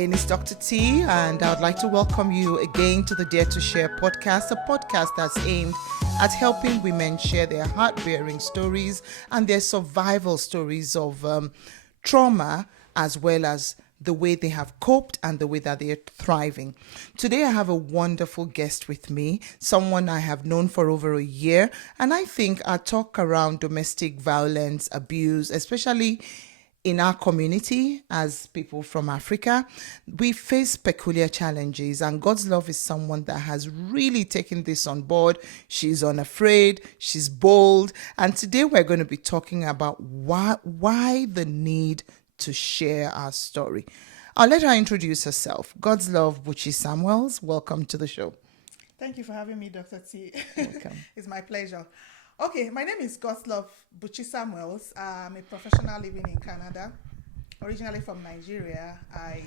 name is Dr. T, and I would like to welcome you again to the Dare to Share podcast, a podcast that's aimed at helping women share their heart-bearing stories and their survival stories of trauma, as well as the way they have coped and the way that they are thriving. Today, I have a wonderful guest with me, someone I have known for over a year, and I think our talk around domestic violence, abuse, especially in our community as people from Africa, we face peculiar challenges, and God's Love is someone that has really taken this on board. She's unafraid, she's bold, and today we're going to be talking about why the need to share our story. I'll let her introduce herself. God's Love Buchi Samuels, welcome to the show. Thank you for having me, Dr. T. Welcome. It's my pleasure. Okay, my name is God's Love Buchi Samuels. I'm a professional living in Canada. Originally from Nigeria, I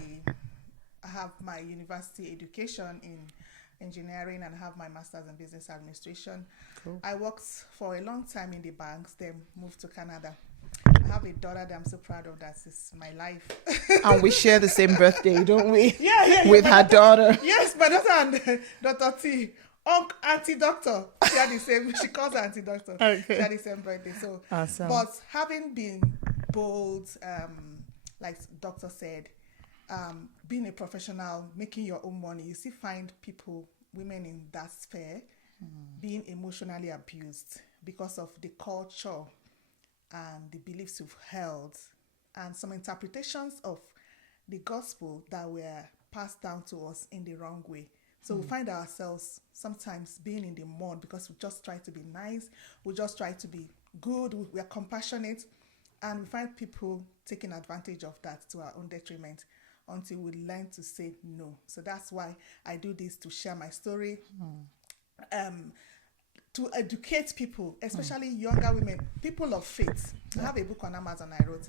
have my university education in engineering and have my master's in business administration. Cool. I worked for a long time in the banks, then moved to Canada. I have a daughter that I'm so proud of. That is my life. And we share the same birthday, don't we? Yeah. With her daughter. Yes, my daughter and Dr. T. Auntie Doctor. She had the same. She calls her Auntie Doctor. Okay. She had the same birthday. So, Awesome. But having been bold, like Doctor said, being a professional, making your own money, you still find people, women in that sphere, being emotionally abused because of the culture and the beliefs you've held, and some interpretations of the gospel that were passed down to us in the wrong way. So we find ourselves sometimes being in the mud because we just try to be nice, we just try to be good, we are compassionate, and we find people taking advantage of that to our own detriment until we learn to say no. So that's why I do this, to share my story, to educate people, especially younger women, people of faith. I have a book on Amazon I wrote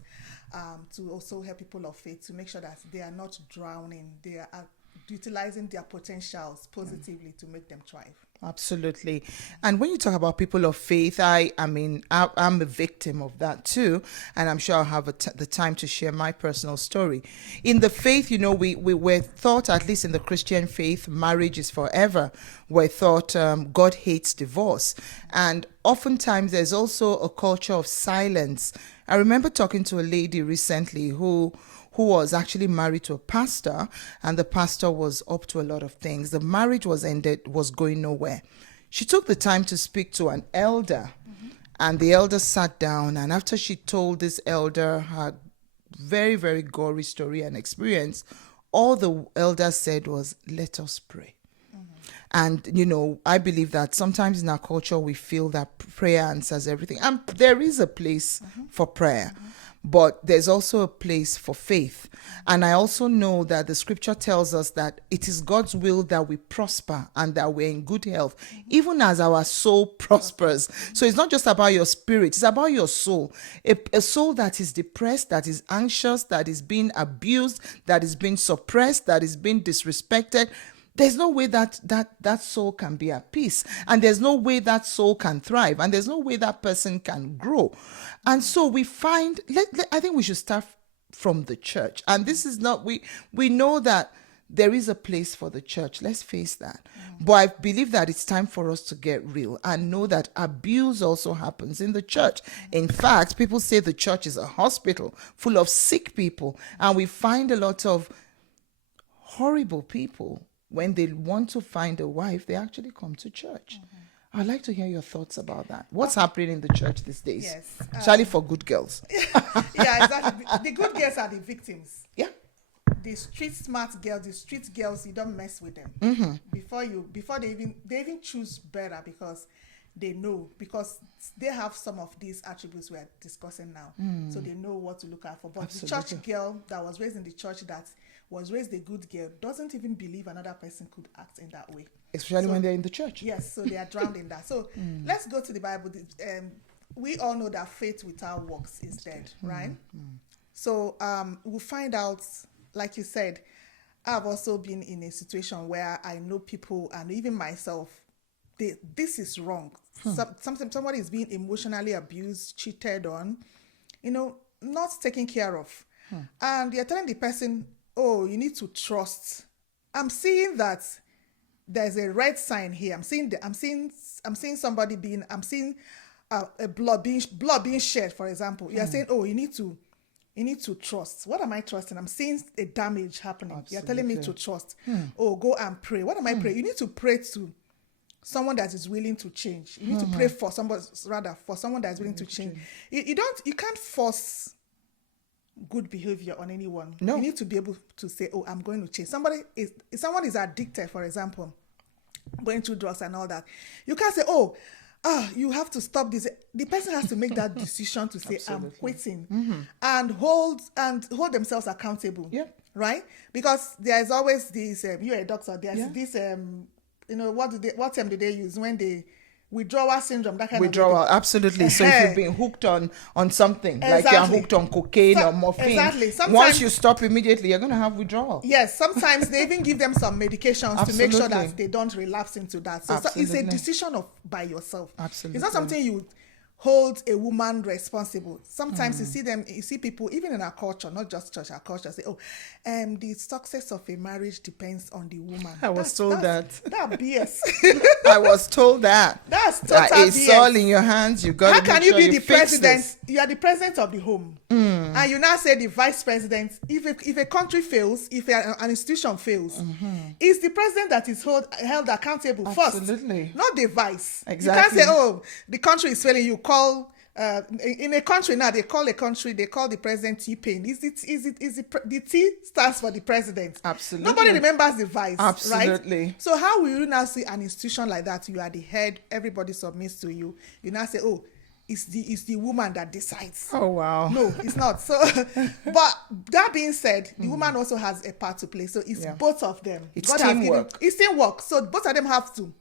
to also help people of faith to make sure that they are not drowning, they are utilizing their potentials positively to make them thrive. Absolutely. And when you talk about people of faith, I'm a victim of that too. And I'm sure I'll have the time to share my personal story. In the faith, we were taught, at least in the Christian faith, marriage is forever. We're taught God hates divorce. And oftentimes there's also a culture of silence. I remember talking to a lady recently who was actually married to a pastor, and the pastor was up to a lot of things. The marriage was ended, was going nowhere. She took the time to speak to an elder, and the elder sat down, and after she told this elder her very, very gory story and experience, all the elder said was, "Let us pray." And, I believe that sometimes in our culture, we feel that prayer answers everything. And there is a place for prayer. But there's also a place for faith. And I also know that the scripture tells us that it is God's will that we prosper and that we're in good health, even as our soul prospers. So it's not just about your spirit, it's about your soul. A soul that is depressed, that is anxious, that is being abused, that is being suppressed, that is being disrespected. There's no way that soul can be at peace, and there's no way that soul can thrive, and there's no way that person can grow. And so we find, I think we should start from the church. And this is not, we know that there is a place for the church. Let's face that. But I believe that it's time for us to get real and know that abuse also happens in the church. In fact, people say the church is a hospital full of sick people, and we find a lot of horrible people. When they want to find a wife, they actually come to church. I'd like to hear your thoughts about that. What's happening in the church these days? Yes. Especially for good girls. Yeah, exactly. The good girls are the victims. Yeah. The street smart girls, the street girls, you don't mess with them. Before they even choose better, because they know, because they have some of these attributes we're discussing now. So they know what to look out for. But Absolutely. The church girl that was raised in the church, that was raised a good girl, doesn't even believe another person could act in that way. Especially when they're in the church. Yes, so they are drowned in that. So let's go to the Bible. We all know that faith without works is dead, right? So we'll find out, like you said, I've also been in a situation where I know people, and even myself, this is wrong. Somebody is being emotionally abused, cheated on, not taken care of. And you're telling the person, oh, you need to trust. I'm seeing that there's a red sign here. I'm seeing somebody being, I'm seeing a blood being shed, for example. You're saying, oh, you need to trust. What am I trusting? I'm seeing a damage happening. Absolutely. You're telling me to trust. Oh, go and pray. What am I praying? You need to pray to someone that is willing to change. You need to pray for somebody, rather, for someone that is willing to change. You can't force good behavior on anyone. No. You need to be able to say, oh, I'm going to change. If someone is addicted, for example, going through drugs and all that, you can't say, oh, you have to stop this. The person has to make that decision to say, I'm quitting, and hold themselves accountable. Yeah. Right? Because there is always this, you're a doctor, there's this, what term do they use when they withdrawal syndrome, that kind withdrawal, of absolutely. So if you've been hooked on something, like you're hooked on cocaine or morphine, exactly. Once you stop immediately, you're going to have withdrawal. Yes, sometimes they even give them some medications to make sure Absolutely. that they don't relapse into that. So it's Absolutely. a decision by yourself. Absolutely. It's not something you hold a woman responsible. Sometimes you see people, even in our culture, not just church, our culture, say, oh, the success of a marriage depends on the woman. I was told that. That BS. I was told that. That's total It's BS. all in your hands. You got. How can you be the president? This. You are the president of the home, and you now say the vice president. If a country fails, if an institution fails, it's the president that is held accountable Absolutely. first, not the vice. Exactly. You can't say, oh, the country is failing. You call in a country now, they call the president T-Pain. The T stands for the president. Absolutely. Nobody remembers the vice. Absolutely. Right? So how will you now see an institution like that? You are the head. Everybody submits to you. You now say, oh, it's the woman that decides. Oh wow. No, it's not. So, but that being said, the woman also has a part to play. So it's both of them. It's teamwork. It's teamwork. So both of them have to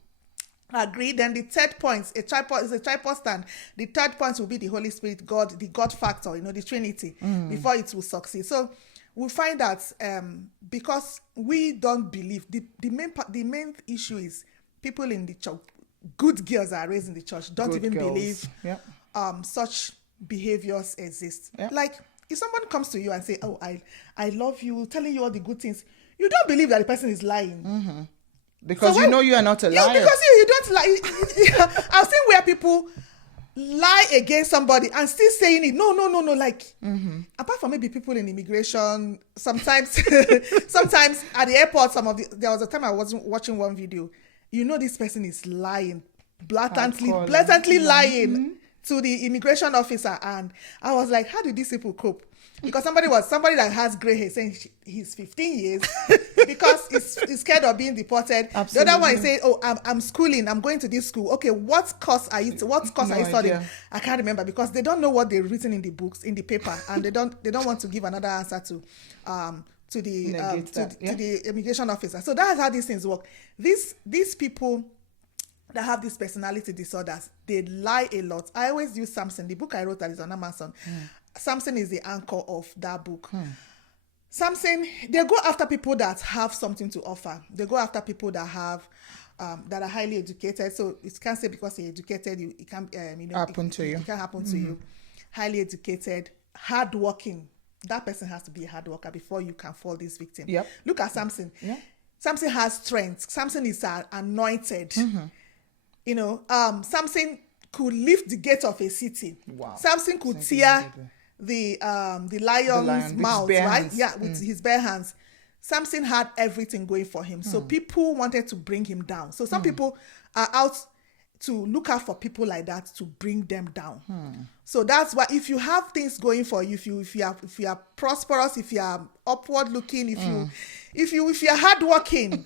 agree. Then the third point is a tripod stand. The third point will be the Holy Spirit, God, the God factor, the Trinity, before it will succeed. So we find that because we don't believe, the main issue is people in the church, good girls are raised in the church, don't Good even girls. believe such behaviors exist. Like if someone comes to you and say, oh, I love you, telling you all the good things, you don't believe that the person is lying. Because So you are not a liar. because you don't lie. I've seen where people lie against somebody and still saying it. No. Like, apart from maybe people in immigration, sometimes at the airport, there was a time I was watching one video. This person is lying, blatantly lying to the immigration officer, and I was like, how did these people cope? Because somebody that has gray hair saying he's 15 years because he's scared of being deported. Absolutely. The other one is saying, oh, I'm schooling, I'm going to this school. Okay, what course are you studying? Idea. I can't remember, because they don't know what they've written in the books, in the paper, and they don't want to give another answer to the immigration officer. So that's how these things work. These people that have these personality disorders, they lie a lot. I always use Samson, the book I wrote that is on Amazon. Samson is the anchor of that book. Samson, they go after people that have something to offer. They go after people that have that are highly educated. So it can't say because you're educated, it can't happen to you. It can't happen to you. Highly educated, hardworking. That person has to be a hard worker before you can fall this victim. Yep. Look at Samson. Yeah. Samson has strength. Samson is anointed. Samson could lift the gate of a city. Wow. Samson could tear the lion's mouth, right? Yeah, with his bare hands. Samson had everything going for him. So people wanted to bring him down. So some people are out to look out for people like that to bring them down. So that's why if you have things going for you, if you are prosperous, if you are upward looking, if you are hardworking,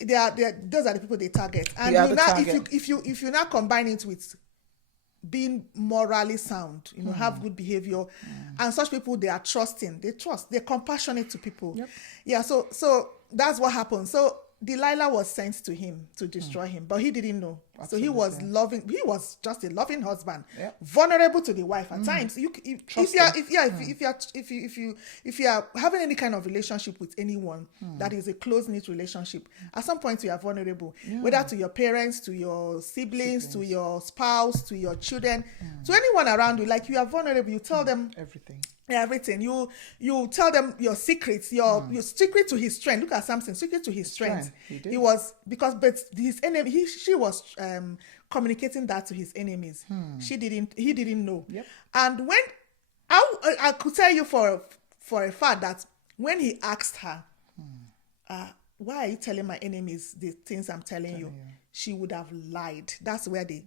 those are the people they target. And if you now combine it with being morally sound, have good behavior, and such people, they are trusting, they're compassionate to people. Yep. Yeah, so that's what happened. So Delilah was sent to him to destroy him, but he didn't know. So he was loving. He was just a loving husband, vulnerable to the wife at times. If you are having any kind of relationship with anyone that is a close knit relationship, at some point you are vulnerable, whether to your parents, to your siblings, to your spouse, to your children, to anyone around you. Like, you are vulnerable. You tell them everything. You tell them your secrets, your secret to his strength. Look at Samson, secret to his strength. He was, but his enemy, she was communicating that to his enemies. He didn't know. And when I could tell you for a fact that when he asked her, why are you telling my enemies the things I'm telling you? She would have lied. That's where the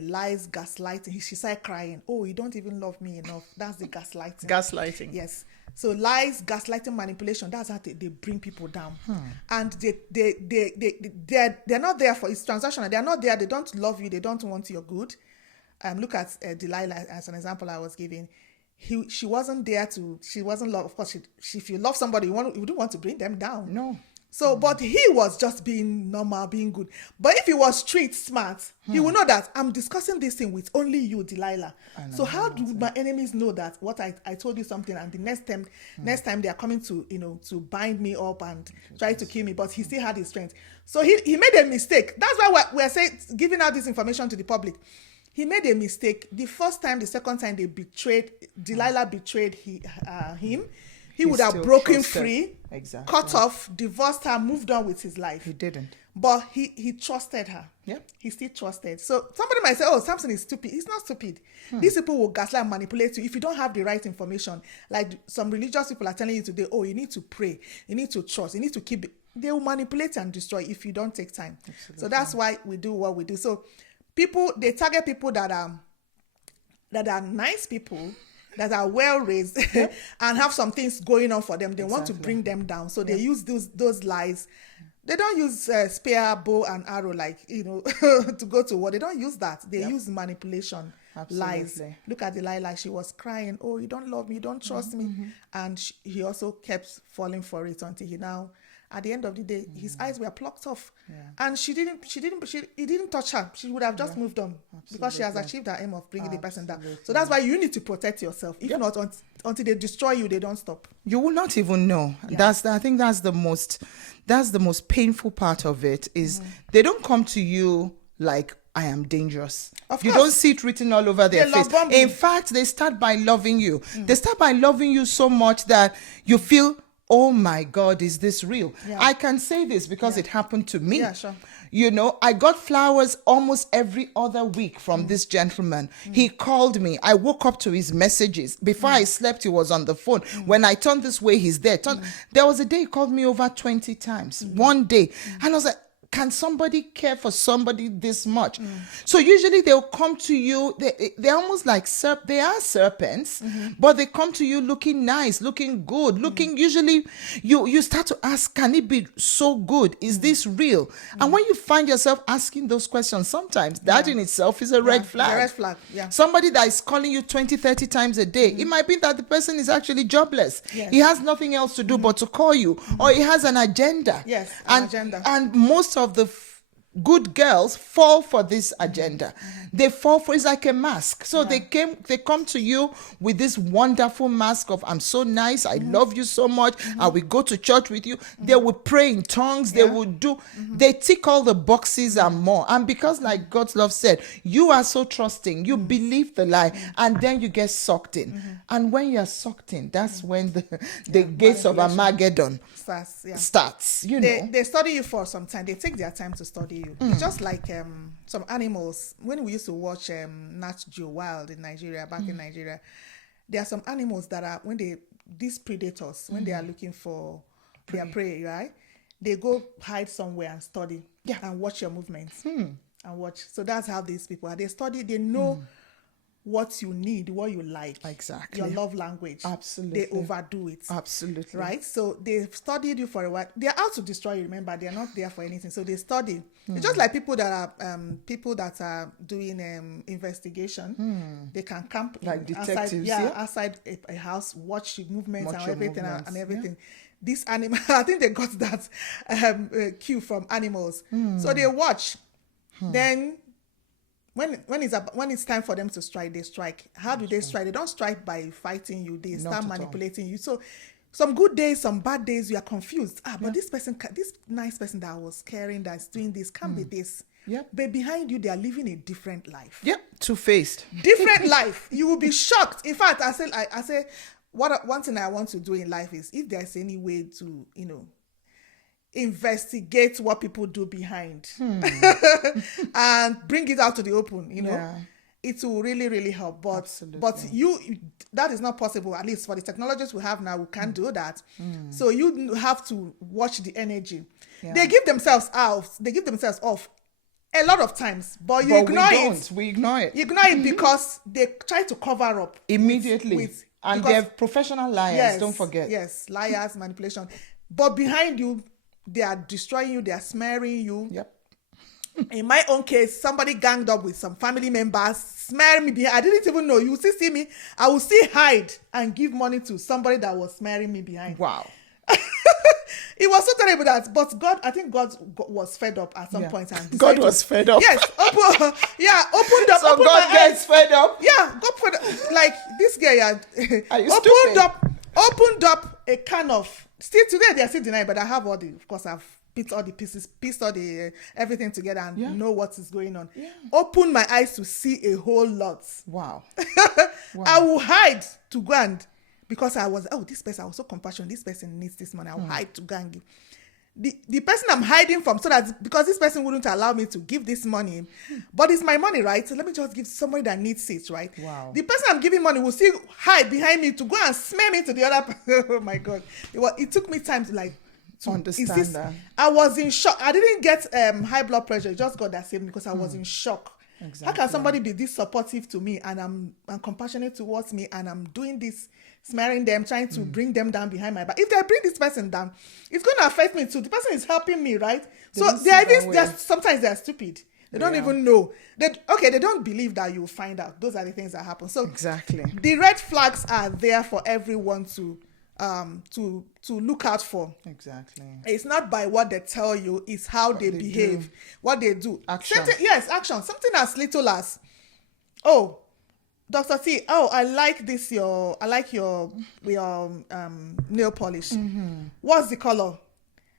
lies, gaslighting. She started crying. Oh, you don't even love me enough. That's the gaslighting. Gaslighting. Yes. So lies, gaslighting, manipulation. That's how they bring people down. And they're not there for, it's transactional. They're not there. They don't love you. They don't want your good. Look at Delilah as an example I was giving. She wasn't there to. She wasn't love. Of course, if you love somebody, you wouldn't want to bring them down. No. So, but he was just being normal, being good. But if he was street smart, he would know that I'm discussing this thing with only you, Delilah. So how do my enemies know that what I told you something, and the next time they are coming to, to bind me up and try to kill me, but he still had his strength. So he made a mistake. That's why we're saying, giving out this information to the public. He made a mistake. The first time, the second time Delilah betrayed him. He would have broken free, cut off, divorced her, moved on with his life. He didn't. But he trusted her. Yeah. He still trusted. So somebody might say, oh, Samson is stupid. He's not stupid. These people will gaslight and manipulate you if you don't have the right information. Like some religious people are telling you today, oh, you need to pray. You need to trust. You need to keep it. They will manipulate and destroy if you don't take time. Absolutely. So that's why we do what we do. So they target people that are nice people, that are well raised, and have some things going on for them. They want to bring them down. So they use those lies. They don't use spear, bow, and arrow to go to war. They don't use that. They use manipulation, lies. Look at Delilah. She was crying, oh, you don't love me, you don't trust me. And he also kept falling for it until he now, at the end of the day, his eyes were plucked off. And he didn't touch her. She would have just moved on. Because she has achieved her aim of bringing the person down. So that's why you need to protect yourself. If not, until they destroy you, they don't stop. You will not even know. I think that's the most painful part of it, is they don't come to you like, I am dangerous. You don't see it written all over their face. In fact, they start by loving you. They start by loving you so much that you feel, oh my God, is this real? I can say this because it happened to me. Yeah, sure. I got flowers almost every other week from this gentleman. He called me. I woke up to his messages. Before I slept, he was on the phone. When I turned this way, he's there. There was a day he called me over 20 times. One day. And I was like, can somebody care for somebody this much? So usually they'll come to you, they're almost like they are serpents, but they come to you looking nice, looking good, usually you start to ask, can it be so good? Is this real? And when you find yourself asking those questions, sometimes that in itself is a red flag. A red flag, Somebody that is calling you 20, 30 times a day, it might be that the person is actually jobless. He has nothing else to do but to call you, or he has an agenda. Yes, an agenda. And most of the good girls fall for this agenda. They fall for, it's like a mask. So they come to you with this wonderful mask of, I'm so nice, I love you so much, I will go to church with you. They will pray in tongues, they will they tick all the boxes and more. And because, like God's love said, you are so trusting, you believe the lie, and then you get sucked in. And when you are sucked in, that's when the gates of Armageddon starts. They study you for some time. They take their time to study you. It's just like some animals. When we used to watch Nat Geo Wild in Nigeria, back in Nigeria, there are some animals that are, these predators, when they are looking for their prey, right? They go hide somewhere and study and watch your movements and watch. So that's how these people are. They study, they know what you need, what you like. Exactly. Your love language. Absolutely. They overdo it. Absolutely. Right? So they've studied you for a while. They're out to destroy you, remember. They're not there for anything. So they study. It's just like people that are doing investigation. They can camp like detectives. Outside a house, watch your movements and everything. And everything. This animal, I think they got that cue from animals. So they watch. Then when it's time for them to strike, they strike. How do they strike? They don't strike by fighting you. They start manipulating you. So some good days, some bad days, you are confused. But this nice person that was caring, that's doing this, can't be this. Yep. But behind you, they are living a different life. Yep. Two-faced. Different life. You will be shocked. In fact, I say, one thing I want to do in life is, if there's any way to, investigate what people do behind and bring it out to the open, it will really, really help. But that is not possible. At least for the technologies we have now, we can't do that. So you have to watch the energy. Yeah. They give themselves off a lot of times, but you ignore it. We ignore it. You ignore it because they try to cover up immediately. And they're professional liars. Yes, don't forget. Yes, liars, manipulation. But behind you, they are destroying you. They are smearing you. Yep. In my own case, somebody ganged up with some family members, smearing me behind. I didn't even know. You see me. I will still hide and give money to somebody that was smearing me behind. Wow. It was so terrible but I think God was fed up at some point. And God was fed up. Yes. Opened up. So opened God gets fed up? Yeah. God fed up. Like this guy opened up a can of, still today they are still denying, but I have of course I've pieced all the everything together and know what is going on. Yeah. Opened my eyes to see a whole lot. Wow. I will hide to go and, because I was so compassionate. This person needs this money. I will hide to go and give. The person I'm hiding from, so that because this person wouldn't allow me to give this money, but it's my money, right? So let me just give somebody that needs it, right? Wow. The person I'm giving money will still hide behind me to go and smear me to the other person. Oh my God. It took me time to understand that. I was in shock. I didn't get high blood pressure. It just got that same because I was in shock. Exactly. How can somebody be this supportive to me and I'm compassionate towards me and I'm doing this, smearing them, trying to bring them down behind my back? If they bring this person down, it's going to affect me too. The person is helping me, right? Sometimes they're stupid. They don't even know. They don't believe that you'll find out. Those are the things that happen. So exactly, the red flags are there for everyone to look out for. Exactly. It's not by what they tell you, it's how they behave, what they do. Action. Action. Something as little as, Dr. T, I like your nail polish. Mm-hmm. What's the color?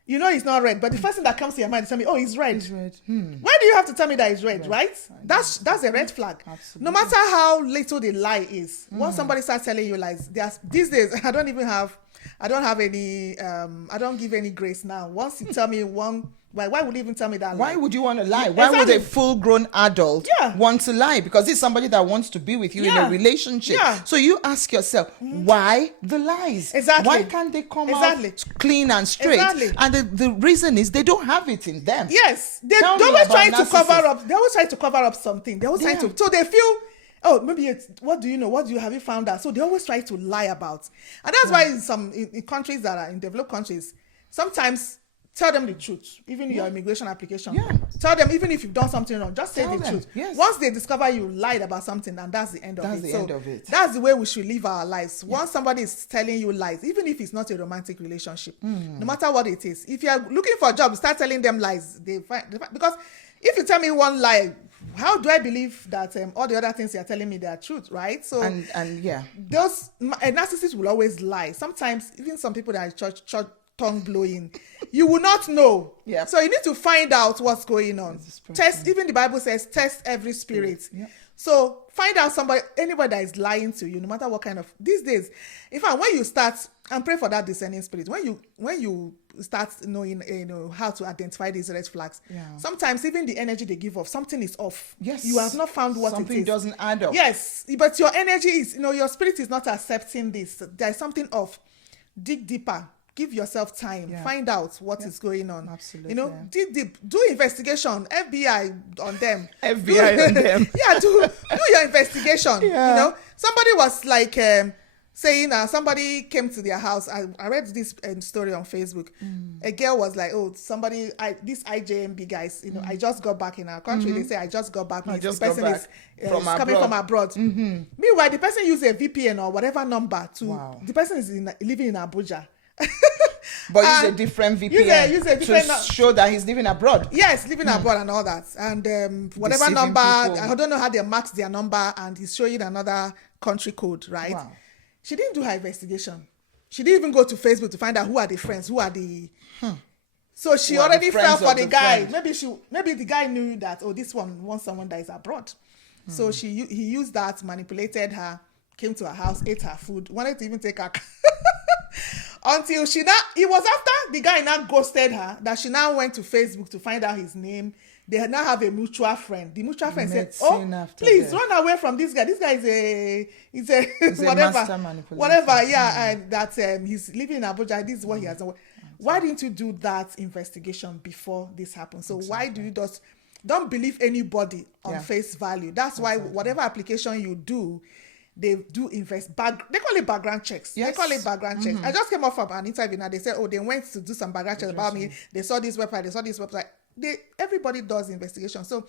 You know it's not red, but the first thing that comes to your mind is tell me, it's red. It's red. Why do you have to tell me that it's red, right? That's a red flag. Absolutely. No matter how little the lie is, once somebody starts telling you lies, these days I don't give any grace now. Once you tell me one, why would you even tell me that lie? Why would you want to lie? Why would a full-grown adult want to lie? Because it's somebody that wants to be with you in a relationship. Yeah. So you ask yourself, why the lies? Exactly. Why can't they come out clean and straight? Exactly. And the reason is they don't have it in them. Yes. They're always trying to cover up. They always try to cover up something. They always try to. So they feel, maybe what do you know? Have you found out? So they always try to lie about. And that's why in countries that are in developed countries, sometimes tell them the truth, even in your immigration application. Yeah. Tell them, even if you've done something wrong, just say the truth. Yes. Once they discover you lied about something, and that's the end of it. That's the way we should live our lives. Yeah. Once somebody is telling you lies, even if it's not a romantic relationship, no matter what it is, if you're looking for a job, start telling them lies. Because if you tell me one lie, how do I believe that all the other things you're telling me they are truth, right? So those narcissists will always lie. Sometimes even some people that are church tongue blowing, you will not know. Yeah. So you need to find out what's going on. Test. Even the Bible says test every spirit. Yeah. So find out anybody that is lying to you, no matter what kind of. These days, in fact, when you start and pray for that discerning spirit, when you start knowing how to identify these red flags, sometimes even the energy they give off, something is off. Yes. You have not found what something it is. Doesn't add up. Yes, but your energy is, your spirit is not accepting this. There's something off. Dig deeper. Give yourself time. Yeah. Find out what is going on. Absolutely. Dig deep. Do investigation. FBI on them. FBI on them. Yeah, do your investigation. Yeah. Somebody was like saying, somebody came to their house. I read this story on Facebook. A girl was like, these IJMB guys, I just got back in our country. They say, I just got back. The person is coming from abroad. Mm-hmm. Meanwhile, the person used a VPN or whatever number to, the person is living in Abuja. But use a And different VPN use a different to show that he's living abroad. Yes, living abroad and all that. And whatever Deceiving number, people. I don't know how they marked their number, and he's showing another country code, right? Wow. She didn't do her investigation. She didn't even go to Facebook to find out who are the friends, who are the... So she Who are the already fell friends for of the the guy. friend? Maybe the guy knew that, oh, this one wants someone that is abroad. So he used that, manipulated her, came to her house, ate her food, wanted to even take her... Until it was after the guy now ghosted her that she now went to Facebook to find out his name. They now have a mutual friend. The mutual friend said, please run away from this guy. This guy is a whatever, master manipulator. Whatever, yeah, and that he's living in Abuja. This is what he has done. Why didn't you do that investigation before this happened? So why do you just don't believe anybody on face value? That's why whatever application you do, they do they call it background checks. Yes. They call it background checks. I just came off from an interview now. They said, oh, they went to do some background checks about me. They saw this website. Everybody does investigation. So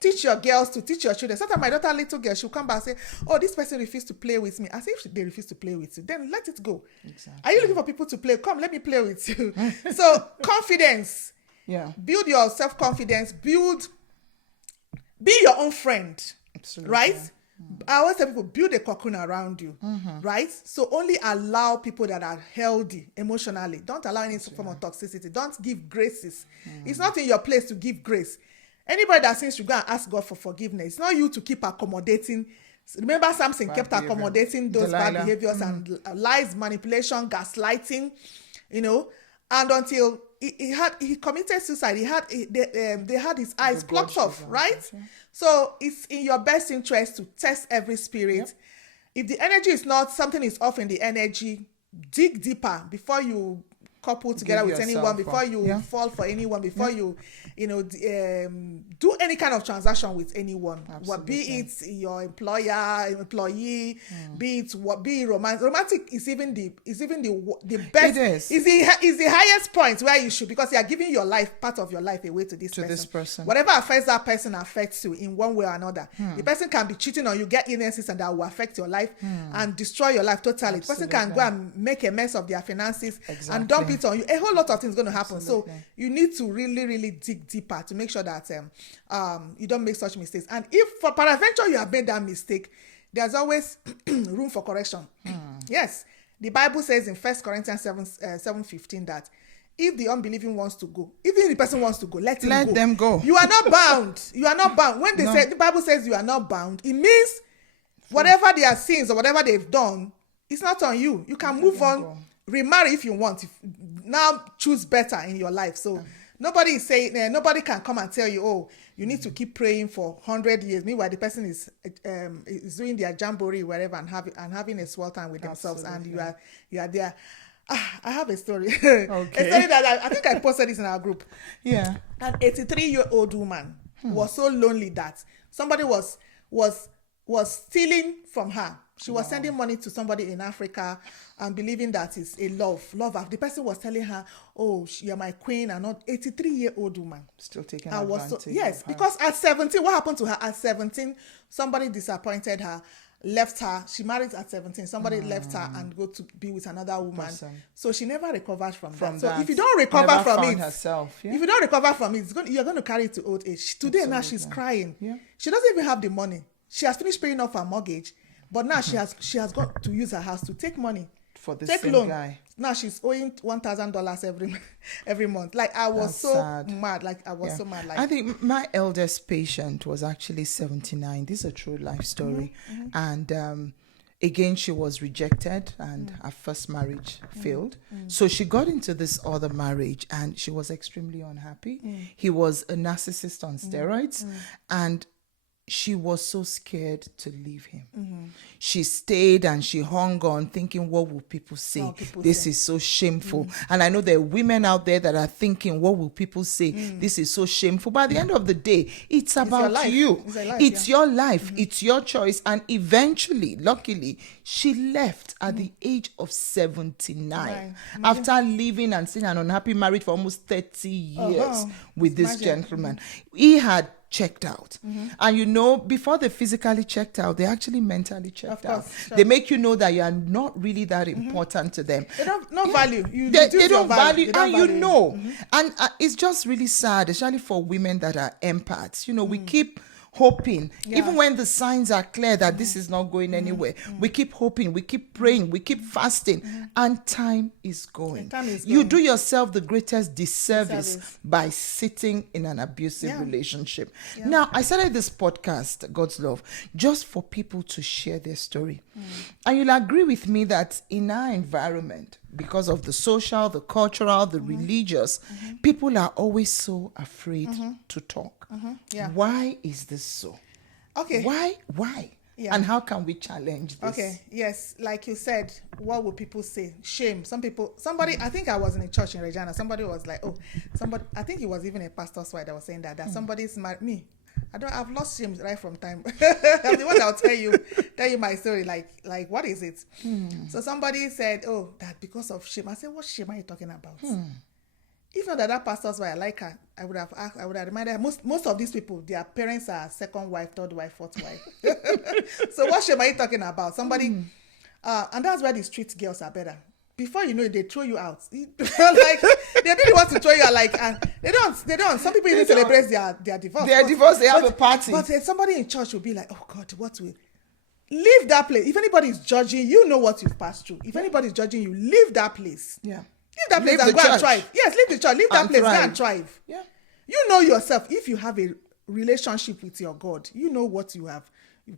teach your girls to teach your children. Sometimes my daughter, little girl, she'll come back and say, oh, this person refused to play with me. As if they refuse to play with you, then let it go. Exactly. Are you looking for people to play? Come, let me play with you. So confidence. Yeah. Build your self-confidence. Be your own friend. Absolutely. Right? I always tell people, build a cocoon around you, right? So only allow people that are healthy emotionally. Don't allow any form of toxicity. Don't give graces. It's not in your place to give grace. Anybody that sins should go and ask God for forgiveness. It's not you to keep accommodating. Remember, Samson kept accommodating those bad behaviors and lies, manipulation, gaslighting, and until he committed suicide. They had his eyes plucked off, right? Okay. So it's in your best interest to test every spirit. Yep. If the energy is not, something is off in the energy, dig deeper before you couple together with anyone, before you fall for anyone, before you do any kind of transaction with anyone. What, be it your employee, be it romantic is even the best. It is the highest point where you should, because you are giving your life, part of your life, away to this person. Whatever affects that person affects you in one way or another. The person can be cheating on you, get illnesses, and that will affect your life and destroy your life totally. Absolutely. The person can go and make a mess of their finances and dump it on you. A whole lot of things going to happen. Absolutely. So you need to really, really dig deeper to make sure that you don't make such mistakes. And if for peradventure you have made that mistake, there's always room for correction. Yes, the Bible says in 1 Corinthians 7:15 that if the unbelieving wants to go, even if the person wants to go, let them go. You are not bound. You are not bound. When they say, the Bible says you are not bound, it means whatever their sins or whatever they've done, it's not on you. You can move on. Remarry if you want. Now choose better in your life. So nobody is saying, nobody can come and tell you, oh, you need to keep praying for 100 years. Meanwhile, the person is doing their jamboree wherever and having a swell time with themselves. Absolutely. And you are there. I have a story. Okay. A story that I think I posted this in our group. Yeah. An 83-year-old woman was so lonely that somebody was stealing from her. She was sending money to somebody in Africa and believing that it's a love. The person was telling her, oh, you're my queen, and not 83-year-old woman. Still taking advantage. Yes, because at 17, what happened to her? At 17, somebody disappointed her, left her. She married at 17. Somebody left her and go to be with another woman. So she never recovered from that. So if you don't recover from it, if you don't recover from it, you're going to carry it to old age. Today now she's crying. Yeah. She doesn't even have the money. She has finished paying off her mortgage. But now she has got to use her house to take money for the same loan. Guy. Now she's owing $1,000 every month. Like I was so mad. I think my eldest patient was actually 79. This is a true life story, and again she was rejected, and her first marriage failed. So she got into this other marriage, and she was extremely unhappy. He was a narcissist on steroids, and she was so scared to leave him. She stayed and she hung on thinking, what will people say? This is so shameful. And I know there are women out there that are thinking, what will people say? This is so shameful. But at the end of the day, it's about you. It's your life. It's your choice. And eventually, luckily, she left at the age of 79 after living and staying an unhappy marriage for almost 30 years with this gentleman. He had checked out. And you know, before they physically checked out, they actually mentally checked out. Sure. They make you know that you are not really that important to them. They don't value you. They don't value, and you know. And it's just really sad, especially for women that are empaths. You know, we keep hoping, even when the signs are clear that this is not going anywhere. We keep hoping, we keep praying, we keep fasting, and time is going. You do yourself the greatest disservice by sitting in an abusive relationship. Now, I started this podcast, God's Love, just for people to share their story. And you'll agree with me that in our environment, because of the social, the cultural, the religious, people are always so afraid to talk. Why is this so? Okay. Why? Yeah. And how can we challenge this? Okay, yes. Like you said, what will people say? Shame. Somebody, I think I was in a church in Regina. Somebody was like, I think it was even a pastor's wife that was saying that somebody's married me. I've lost shame right from time. I'm the one that will tell you my story. Like what is it? So somebody said, that because of shame. I said, what shame are you talking about? If not that pastor's wife, I like her, I would have reminded her, most of these people, their parents are second wife, third wife, fourth wife. So what shame are you talking about? Somebody, and that's why the street girls are better. Before you know it, they throw you out. Like they really want to throw you out. Like, and they don't. Some people even celebrate their divorce. Their divorce, they have a party. But somebody in church will be like, "Oh God, what will?" Leave that place. If anybody is judging, you know what you've passed through. If anybody is judging you, leave that place. Yeah. Leave that place and go and thrive. Yes, leave the church. Leave that place, go and thrive. Yeah. You know yourself. If you have a relationship with your God, you know what you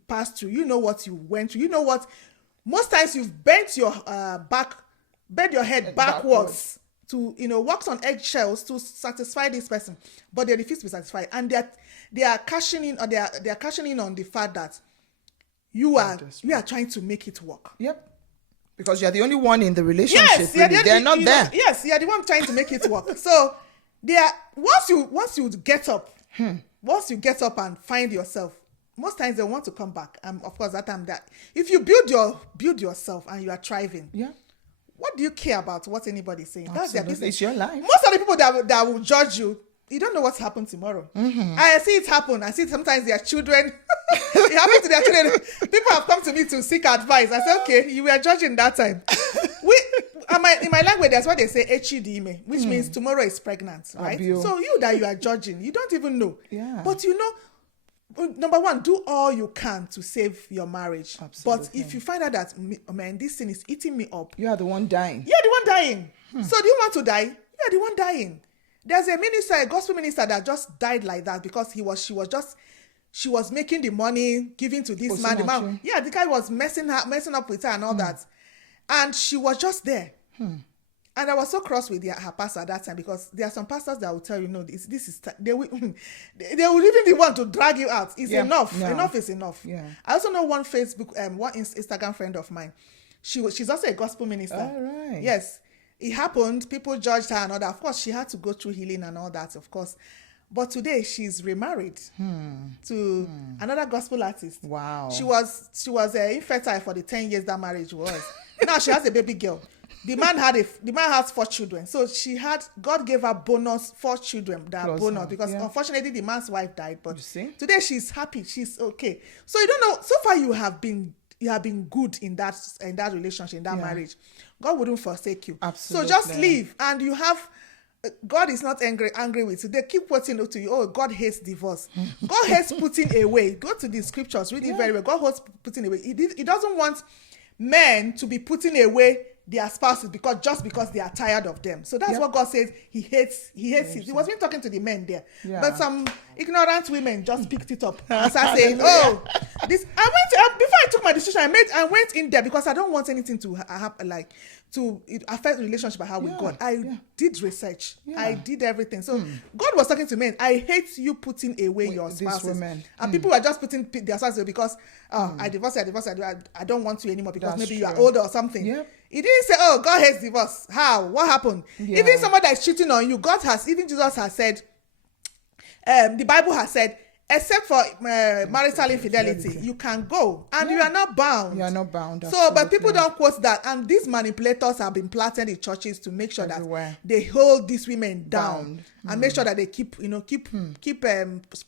passed through. You know what you went through. You know what. Most times you've bent your bend your head backwards to, walk on eggshells to satisfy this person, but they refuse to be satisfied, and they are cashing in, or they are cashing in on the fact that you are trying to make it work. Yep. Because you're the only one in the relationship. Yes, they're not there. Yes, you're the one trying to make it work. So they are once you get up and find yourself, most times they want to come back. Of course, that time that if you build yourself and you are thriving, what do you care about what anybody's saying? Absolutely. That's their business. It's your life. Most of the people that will judge you, you don't know what's happened tomorrow. I see it happen. I see sometimes their children. It happened to their children. People have come to me to seek advice. I say, okay, you were judging that time. In my language, that's what they say, echidime, which means tomorrow is pregnant, right? So you are judging, you don't even know. Yeah. But number one, do all you can to save your marriage. Absolutely. But if you find out that, this thing is eating me up. You are the one dying. You're the one dying. So do you want to die? You're the one dying. There's a gospel minister that just died like that because she was making the money, giving to this man. The guy was messing up with her and all that. And she was just there. And I was so cross with her pastor at that time, because there are some pastors that will tell you, no, this is, they will even want to drag you out. It's enough. No. Enough is enough. Yeah. I also know one one Instagram friend of mine. She's also a gospel minister. All right. Yes. It happened. People judged her and all that. Of course, she had to go through healing and all that, of course. But today she's remarried to another gospel artist. Wow. She was infertile for the 10 years that marriage was. Now she has a baby girl. The man has 4 children. So God gave her 4 children. Because unfortunately the man's wife died. But today she's happy. She's okay. So you don't know, so far you have been good in that relationship, in that marriage. God wouldn't forsake you. Absolutely. So just leave, and you have. God is not angry with you. They keep quoting to you, God hates divorce. God hates putting away. Go to the scriptures, read it very well. God hates putting away. He doesn't want men to be putting away their spouses because they are tired of them. So that's what God says. He hates it. He was been talking to the men there. Yeah. But some ignorant women just picked it up and started saying, this. Before I took my decision, I went in there because I don't want anything to happen, to affect the relationship I have with God. I did research. I did everything. So God was talking to men. I hate you putting away your spouses. And people are just putting their spouses away because I divorced you. I don't want you anymore because maybe you are older or something. Yep. He didn't say, God hates divorce. How? What happened? Yeah. Even somebody that is cheating on you, Jesus has said, the Bible has said, except for marital infidelity, you can go and you are not bound. You are not bound. So, but people don't quote that, and these manipulators have been planted in churches to make sure everywhere. that they hold these women down Bound. and make sure that they keep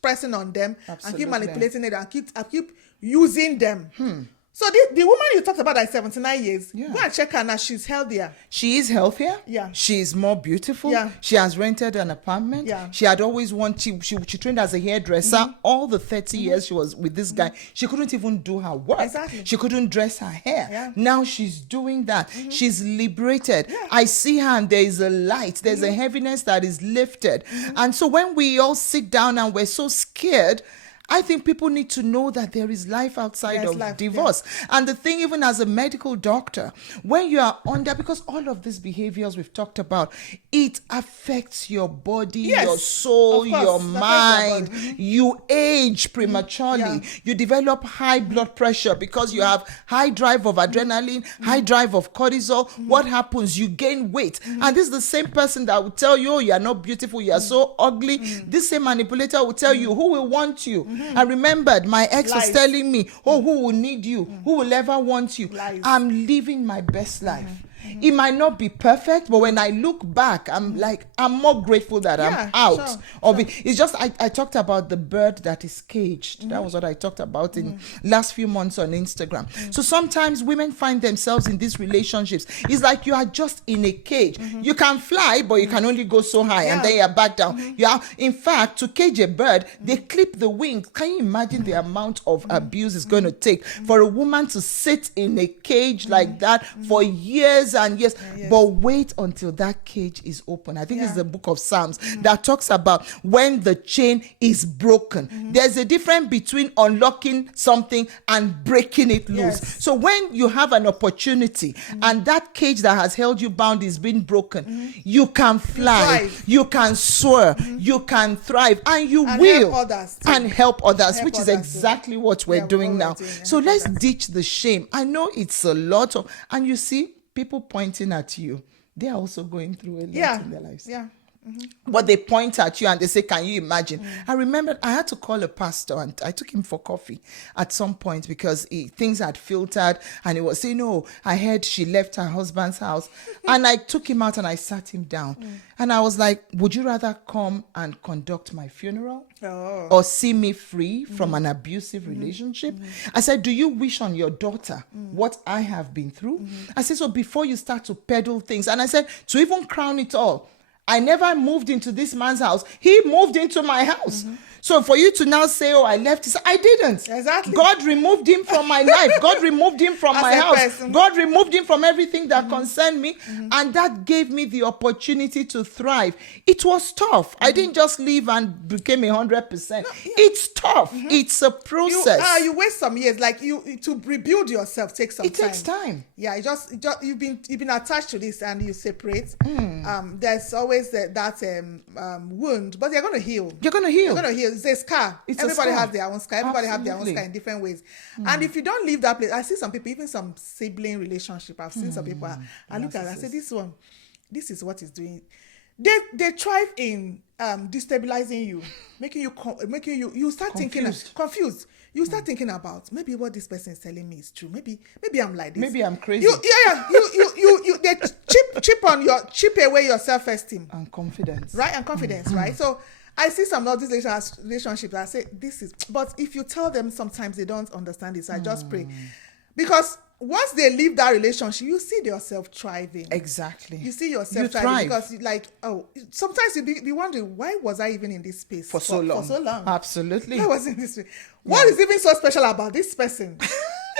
pressing on them and keep manipulating it and keep using them. So the woman you talked about at 79 years, go and check her now. She's healthier. She is healthier. Yeah. She is more beautiful. Yeah. She has rented an apartment. Yeah. She had always wanted, she trained as a hairdresser. All the 30 years she was with this guy, she couldn't even do her work. Exactly. She couldn't dress her hair. Yeah. Now she's doing that. She's liberated. I see her and there is a light. There's a heaviness that is lifted. And so when we all sit down and we're so scared, I think people need to know that there is life outside of divorce. And the thing, even as a medical doctor, when you are under, because all of these behaviors we've talked about, it affects your body, your soul, your mind. You age prematurely. You develop high blood pressure because you have high drive of adrenaline, high drive of cortisol. What happens? You gain weight. And this is the same person that will tell you, oh, you are not beautiful, you are so ugly. This same manipulator will tell you, who will want you? I remembered my ex was telling me, oh, who will need you? Who will ever want you? I'm living my best life. It might not be perfect, but when I look back, I'm like, I'm more grateful that I'm out of it. It's just, I talked about the bird that is caged. That was what I talked about in last few months on Instagram. So sometimes women find themselves in these relationships. It's like you are just in a cage. You can fly, but you can only go so high, and then you're back down. In fact, to cage a bird, they clip the wings. Can you imagine the amount of abuse it's going to take for a woman to sit in a cage like that for years and years? But wait until that cage is open. I think it's the book of Psalms that talks about when the chain is broken. There's a difference between unlocking something and breaking it loose. So when you have an opportunity and that cage that has held you bound is being broken, you can fly, you can soar, you can thrive, and you will help others, which is exactly what we're doing now. So let's ditch the shame. I know it's a lot of, and you see, people pointing at you, they are also going through a lot in their lives. But they point at you and they say, can you imagine? I remember I had to call a pastor and I took him for coffee at some point because things had filtered and he was saying, no, I heard she left her husband's house. And I took him out and I sat him down. And I was like, would you rather come and conduct my funeral or see me free from an abusive relationship? I said, do you wish on your daughter what I have been through? I said, so before you start to peddle things, and I said, to even crown it all, I never moved into this man's house. He moved into my house. So for you to now say, oh, I left, I didn't. Exactly. God removed him from my life. God removed him from my house. God removed him from everything that concerned me. And that gave me the opportunity to thrive. It was tough. I didn't just leave and became 100%. It's tough. It's a process. You waste some years. Like to rebuild yourself takes some time. It takes time. Yeah, you've been attached to this and you separate. There's always that wound, but you're going to heal. You're going to heal. You're going to heal. It's a scar. Everybody has their own scar. Everybody has their own scar in different ways. And if you don't leave that place, I see some people, even some sibling relationship, I've seen some people, I look at it, I say, this is what is doing. They thrive in destabilizing you, making you start thinking confused. You start thinking about maybe what this person is telling me is true. Maybe I'm like this. Maybe I'm crazy. They chip away your self-esteem and confidence, right? And confidence, right? So I see some of these relationships. I say this is, but if you tell them, sometimes they don't understand it. So I just pray, because once they leave that relationship, you see yourself thriving. Exactly. You see yourself thriving because sometimes you be wondering, why was I even in this space for so long? Absolutely. Why was I in this space? What is even so special about this person?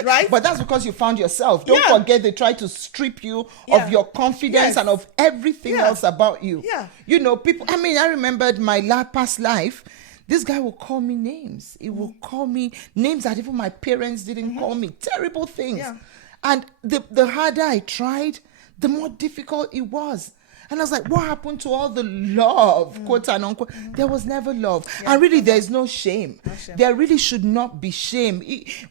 Right? But that's because you found yourself. Don't forget, they try to strip you of your confidence and of everything else about you. Yeah. You know, people, I remembered my past life. This guy will call me names. He will call me names that even my parents didn't call me. Terrible things. Yeah. And the harder I tried, the more difficult it was. And I was like, what happened to all the love, quote and unquote? There was never love. Yeah, and really, there's no shame. There really should not be shame.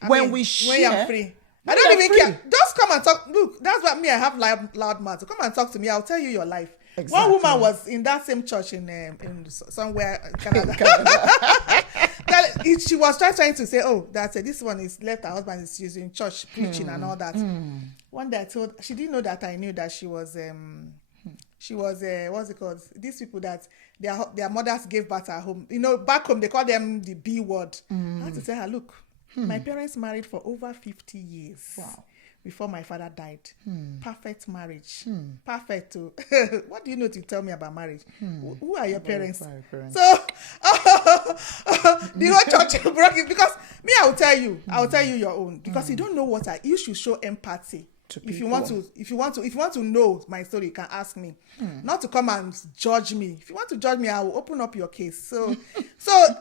When we share... When you're free. I don't even care. Just come and talk. Look, that's what me, I have loud mouth. So come and talk to me. I'll tell you your life. Exactly. One woman was in that same church in somewhere in Canada. She was trying to say, oh, that's it. This one is left. Her husband is using in church preaching and all that. One day I told, she didn't know that I knew that she was what's it called? These people that their mothers gave birth at home. You know, back home they call them the B word. I had to tell her, look, my parents married for over 50 years. Wow. Before my father died. Perfect marriage. Perfect. Too. What do you know to tell me about marriage? Who are your parents? So the whole church broke it because me, I will tell you your own, because you don't know what you should show empathy. If you want to know my story, you can ask me. Not to come and judge me. If you want to judge me, I will open up your case. So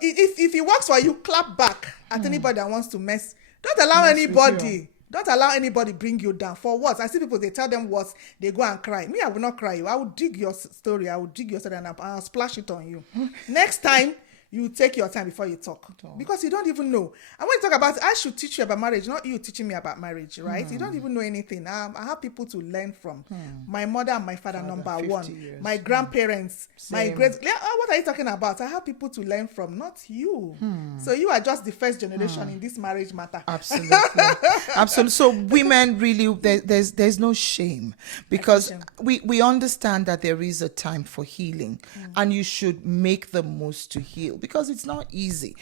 if it works for you, clap back at anybody that wants to mess. Don't allow anybody. Don't allow anybody bring you down. For what? I see people, they tell them what, they go and cry. Me, I will not cry you. I will dig your story. I will dig your story and I'll splash it on you. Next time, you take your time before you talk. Because you don't even know. And when you talk about, I should teach you about marriage, not you teaching me about marriage, right? You don't even know anything. I have people to learn from. My mother and my father, number one. Years. My grandparents, my great... What are you talking about? I have people to learn from, not you. So you are just the first generation in this marriage matter. Absolutely. Absolutely. So women really, there's no shame, because we understand that there is a time for healing and you should make the most to heal, because it's not easy.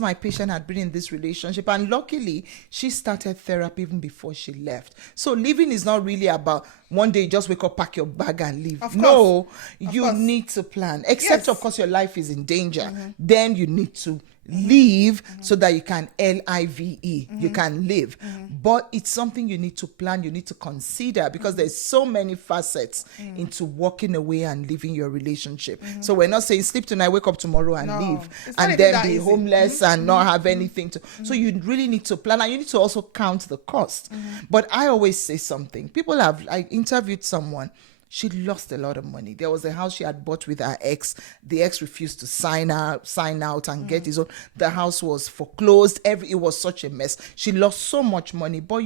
My patient had been in this relationship, and luckily she started therapy even before she left. So leaving is not really about one day you just wake up, pack your bag and leave. No, you need to plan, except of course your life is in danger. Then you need to leave so that you can live, you can live. But it's something you need to plan, you need to consider, because there's so many facets into walking away and leaving your relationship. So we're not saying sleep tonight, wake up tomorrow and leave, and then be homeless and not have anything to. So you really need to plan, and you need to also count the cost. But I always say something. I interviewed someone. She lost a lot of money. There was a house she had bought with her ex. The ex refused to sign out and get his own. The house was foreclosed. It was such a mess. She lost so much money. But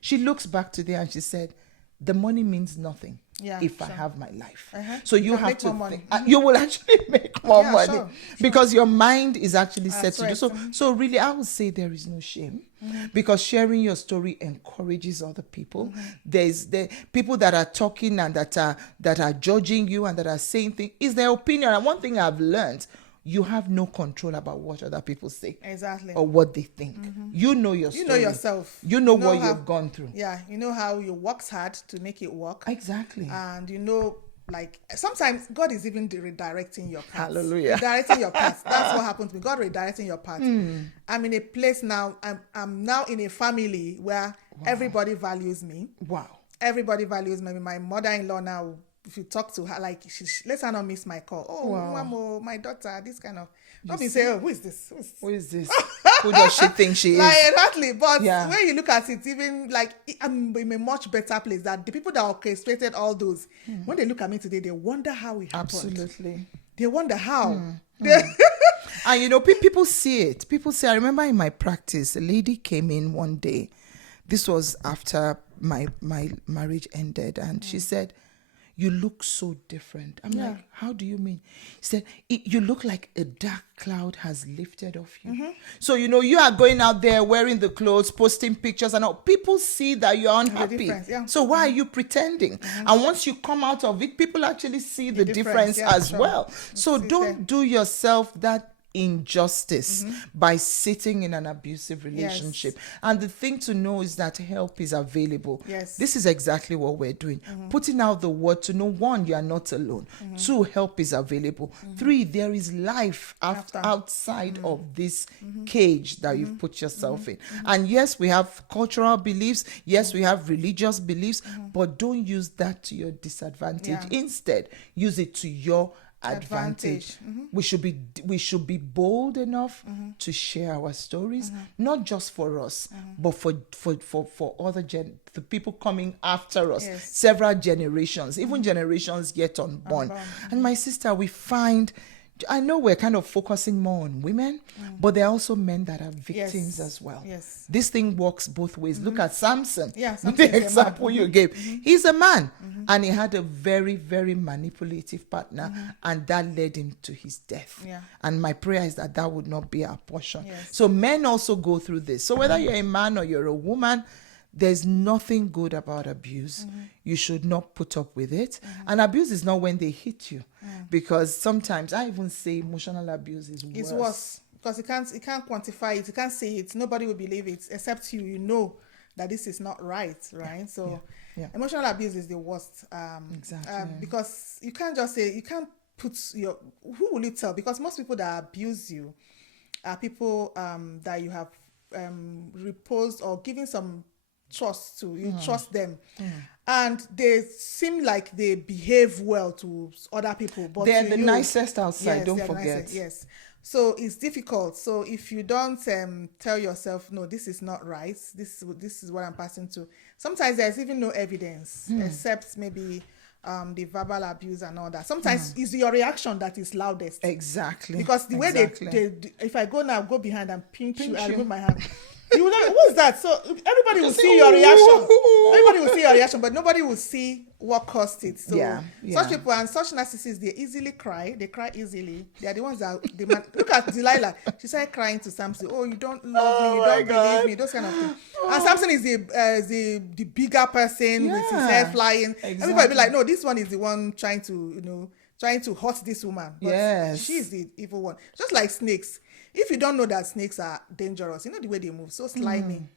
she looks back today and she said, the money means nothing if I have my life. So you have to think, you will actually make more money because your mind is actually set to do so. So really, I would say there is no shame, because sharing your story encourages other people. There's the people that are talking and that are judging you and that are saying things. Is their opinion. And one thing I've learned, you have no control about what other people say. Exactly. Or what they think. You know your story. You know yourself. You know what you've gone through. Yeah, you know how you worked hard to make it work. Exactly. And like sometimes God is even redirecting your path. Hallelujah. Redirecting your path. That's what happened to me. God redirecting your path. I'm in a place now, I'm now in a family where everybody values me. Wow. Everybody values me. My mother-in-law now, if you talk to her, like, let her not miss my call. Oh, wow. Mamo, my daughter, this kind of. Don't be saying, who is this? Who is this? Who does she think she is? Like, exactly. But when you look at it, even like, I'm in a much better place. That the people that orchestrated all those, when they look at me today, they wonder how it happened. Absolutely. They wonder how. And people see it. People say, I remember in my practice, a lady came in one day. This was after my marriage ended. And she said, you look so different. I'm like, how do you mean? He said, you look like a dark cloud has lifted off you. So, you are going out there wearing the clothes, posting pictures and all. People see that you're unhappy. So why are you pretending? And once you come out of it, people actually see the difference as well. So don't do yourself that injustice by sitting in an abusive relationship. And the thing to know is that help is available. This is exactly what we're doing. Putting out the word to know, one, you are not alone. Two, help is available. Three, there is life outside of this cage that you've put yourself in. And yes, we have cultural beliefs. Yes, we have religious beliefs, but don't use that to your disadvantage. Instead, use it to your advantage. We should be bold enough to share our stories, not just for us, but for other the people coming after us, several generations, even generations yet unborn. And my sister, we find I know we're kind of focusing more on women, but there are also men that are victims Yes. as well. Yes. This thing works both ways. Look at Samson. Yeah, Samson is a The man. example you gave. He's a man, and he had a very, very manipulative partner, and that led him to his death. Yeah. And my prayer is that that would not be our portion. Yes. So men also go through this. So whether you're a man or you're a woman, there's nothing good about abuse. You should not put up with it. And abuse is not when they hit you, because sometimes I even say emotional abuse is worse. It's worse because you can't quantify it. You can't say it. Nobody will believe it except you. You know that this is not right, right? So Yeah. emotional abuse is the worst. Exactly. Because you can't just say, you can't put your, who will you tell? Because most people that abuse you are people that you have reposed or given some trust to. You trust them. And they seem like they behave well to other people, but They're to the you, nicest outside, yes, don't they're the forget. nicest, yes. So it's difficult. So if you don't tell yourself, no, this is not right, this is what I'm passing to. Sometimes there's even no evidence except maybe the verbal abuse and all that. Sometimes it's your reaction that is loudest. Exactly. Because the way Exactly. they if I go now, go behind and pinch you, I you. remove my hand. You will not, what's that? So everybody will say, see your reaction. "Ooh." Everybody will see your reaction, but nobody will see what caused it. So Yeah. such people and such narcissists, they easily cry. They cry easily. They are the ones that look at Delilah. She started crying to Samson. Oh, you don't love me. You my don't God. believe me. Those kind of things. And Samson is the bigger person with his hair flying. Everybody be like, no, this one is the one trying to hurt this woman. But Yes. she's the evil one. Just like snakes. If you don't know that snakes are dangerous, you know the way they move, so slimy,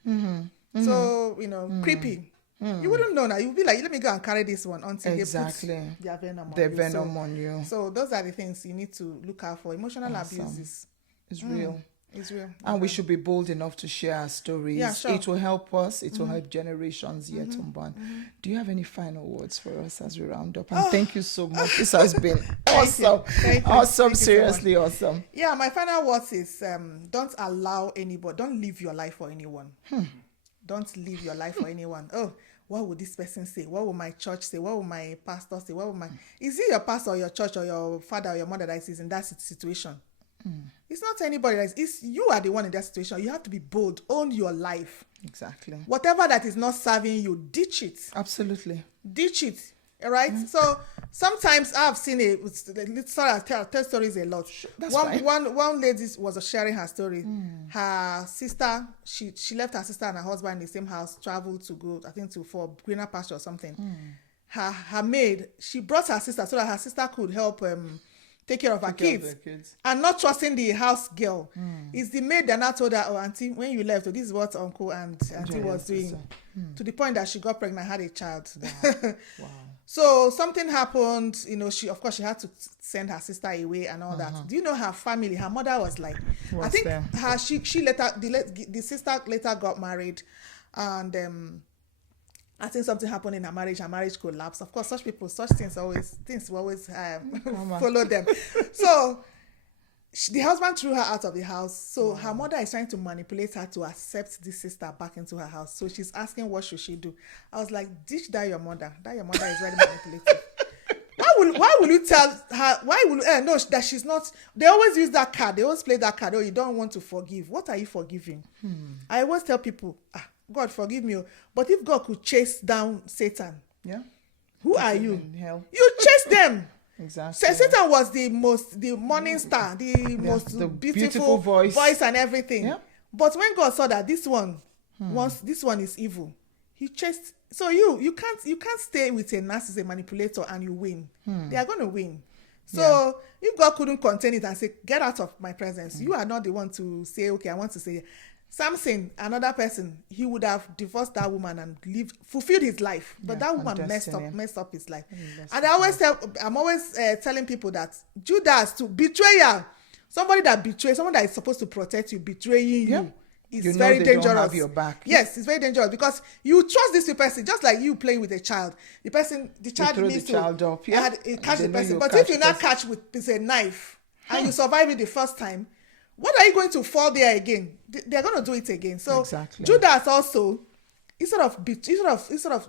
so creepy. You wouldn't know now. You'd be like, let me go and carry this one until Exactly. they put their venom on The you. venom on you. So those are the things you need to look out for. Emotional abuse is It's real. It's real. And we should be bold enough to share our stories. Yeah, sure. It will help us. It will help generations yet unborn. Do you have any final words for us as we round up? And thank you so much. This has been awesome. Thank you. Awesome. Thank you so Seriously awesome. Yeah, my final words is don't allow anybody, don't live your life for anyone. Don't live your life for anyone. Oh, what would this person say? What will my church say? What will my pastor say? What will my... Is it your pastor or your church or your father or your mother that is in that situation? It's not anybody else. It's you are the one in that situation. You have to be bold. Own your life. Exactly. Whatever that is not serving you, ditch it. Absolutely. Ditch it. All right. So sometimes I've seen I tell stories a lot. That's one lady was sharing her story. Her sister, she left her sister and her husband in the same house, traveled to go, I think, for greener pasture or something. Her maid, she brought her sister so that her sister could help take care of her kids, and not trusting the house girl. It's the maid that now told her, oh, auntie, when you left, this is what uncle and auntie was doing, to the point that she got pregnant, had a child. Wow. So something happened, she had to send her sister away and all that. Do you know her family? Her mother was like, I think she later, the sister later got married, and I think something happened in her marriage collapsed. Of course, such things will always follow them. So the husband threw her out of the house. So her mother is trying to manipulate her to accept this sister back into her house. So she's asking, what should she do? I was like, ditch that your mother. That your mother is very manipulative. Why will you tell her? Why will no, that she's not? They always use that card. They always play that card. Oh, you don't want to forgive. What are you forgiving? I always tell people, God forgive me. But if God could chase down Satan, who are you? Hell. You chase them. Exactly. Satan was the morning star, the most beautiful voice and everything. Yeah. But when God saw that this one is evil, he chased. So you can't stay with a narcissist, a manipulator, and you win. They are going to win. So if God couldn't contain it and say, get out of my presence, you are not the one to say, okay, I want to say. Samson, another person, he would have divorced that woman and fulfilled his life. But that woman messed up his life. And I'm always telling people that Judas, to betrayer, somebody that is supposed to protect you, betraying you, is very dangerous. Don't have your back. Yes, it's very dangerous because you trust this person, just like you playing with a child. The child needs to catch the person. But if you not catch with a knife and you survive it the first time, what are you going to fall there again? They're going to do it again. So exactly. Judas also, instead of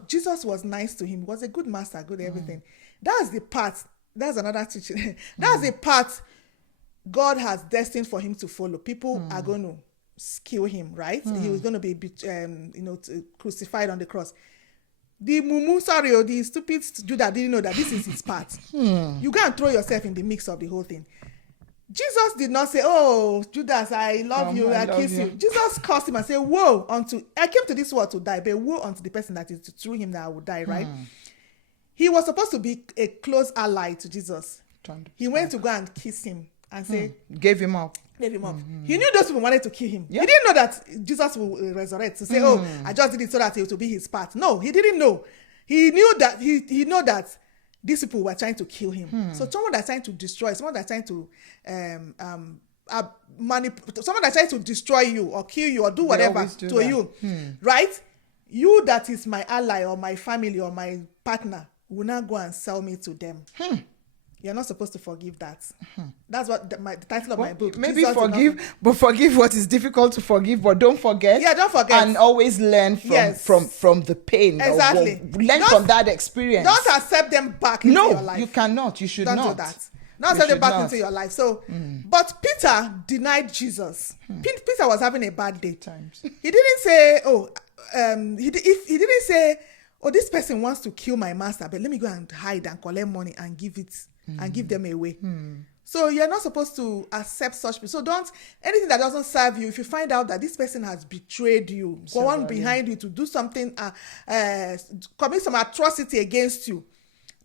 Jesus was nice to him. He was a good master, good everything. That's the part. That's another teaching. That's the part God has destined for him to follow. People are going to kill him, right? He was going to be, crucified on the cross. The the stupid Judah didn't know that this is his part. You go and throw yourself in the mix of the whole thing. Jesus did not say, "Oh, Judas, I love you, I kiss you." Jesus cursed him and said, "Woe unto, I came to this world to die, but woe unto the person that is through him that I will die," right? He was supposed to be a close ally to Jesus. He went to go and kiss him and say, Gave him up. He knew those people wanted to kill him. He didn't know that Jesus will resurrect to say, "Oh, I just did it so that it will be his part." No, he didn't know. He knew that he know that these people were trying to kill him. So someone that's trying to destroy, someone that's trying to someone that's trying to destroy you or kill you or do whatever to you, right? You that is my ally or my family or my partner will not go and sell me to them. You're not supposed to forgive that. That's what the title of my book. Maybe forgive, but forgive what is difficult to forgive, but don't forget. Yeah, don't forget. And always learn from the pain. Exactly. Learn from that experience. Don't accept them back into your life. No, you cannot. You should don't not. Do that. Don't accept them back into your life. So, but Peter denied Jesus. Peter was having a bad day. Times. He didn't say, he didn't say, "Oh, this person wants to kill my master, but let me go and hide and collect money and give it and give them away." So you're not supposed to accept such people. So don't, anything that doesn't serve you, if you find out that this person has betrayed you, go on behind you to do something, commit some atrocity against you,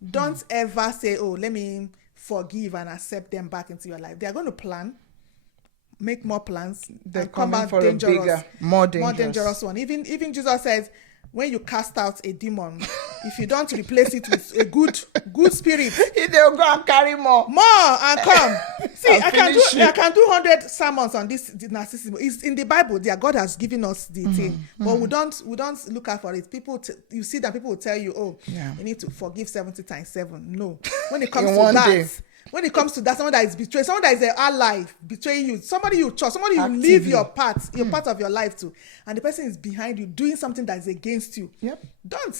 don't ever say, "Oh, let me forgive and accept them back into your life." They are going to plan, make more plans. They're and come coming out for dangerous, a bigger, more dangerous one. Even Jesus says, when you cast out a demon, if you don't replace it with a good spirit, they'll go and carry more and come. See, I can do 100 sermons on this narcissism. It's in the Bible. God has given us the thing, but we don't look out for it. People, you see that people will tell you, "Oh, you need to forgive 70 times 7." No, when it comes to that. When it comes to that, someone that is betrayed, someone that is an ally betraying you, somebody you trust, somebody you leave your part of your life to, and the person is behind you doing something that is against you. Don't.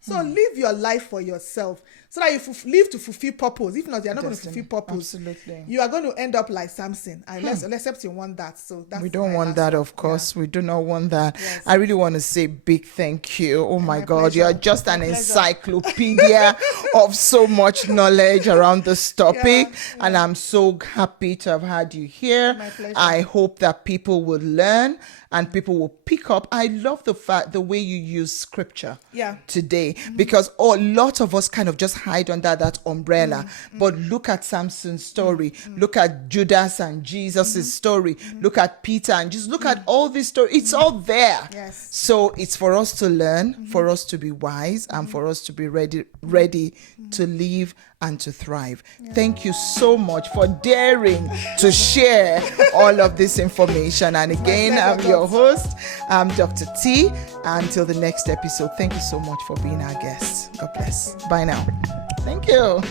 So live your life for yourself, so that you live to fulfill purpose. If not, you are not going to fulfill purpose. Absolutely. You are going to end up like Samson. Except you want that. So that's we don't want that, of course. We do not want that. Yes. I really want to say big thank you. Oh my God, pleasure. You are just an encyclopedia of so much knowledge around this topic, and I'm so happy to have had you here. My pleasure. I hope that people will learn and people will pick up. I love the way you use scripture today, because a lot of us kind of just hide under that umbrella. But look at Samson's story. Look at Judas and Jesus' story. Look at Peter and just look at all this story. It's all there. Yes. So it's for us to learn, for us to be wise, and for us to be ready to live and to thrive. Thank you so much for daring to share all of this information. And again, I'm your host, I'm Dr. T. Until the next episode, thank you so much for being our guest. God bless. Bye now. Thank you.